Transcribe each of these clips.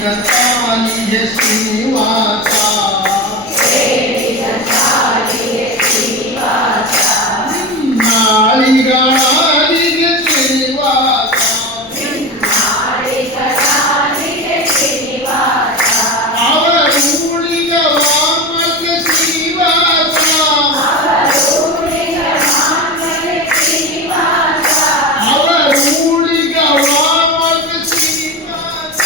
ತಾಳಿಗೆ ಶ್ರೀನಿವಾಸ ನಾಳಿಗಳಿಗೆ ಶ್ರೀನಿವಾಸ ಅವರೂಳಿಗ ವಾಮಕ್ಕೆ ಶ್ರೀನಿವಾಸ ಅವರೂಳಿಗ ವಾಮಕ್ಕೆ ಶ್ರೀನಿವಾಸ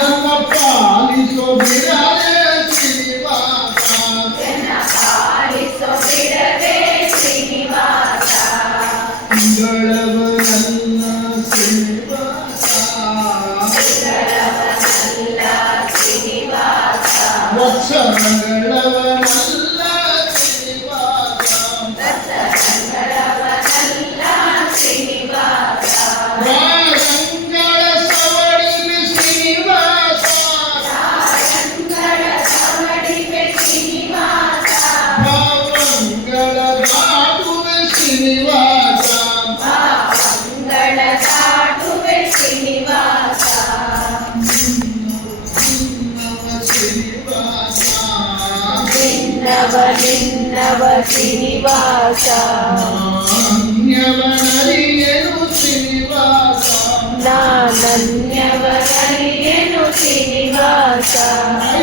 ಎಲ್ಲ ಪಾಲಿಸೋ ಬಿಡದೆ ಗಳವನಲ್ಲ ಶ್ರೀನಿವಾಸ ವತ್ಸರಗಳವನಲ್ಲ ಶ್ರೀನಿವಾಸ ರಾಜಂಗಳ ಸವಡಿಗೆ ಶ್ರೀನಿವಾಸ ಭಾವಂಗಳ ದಾಟುವೆ ಶ್ರೀನಿವಾಸ ನಿನ್ನವ ಶ್ರೀನಿವಾಸ ನಾನ್ಯವನರಿಯೇನು ಶ್ರೀನಿವಾಸ ನಾನನ್ಯವನರಿಯೇನು ಶ್ರೀನಿವಾಸ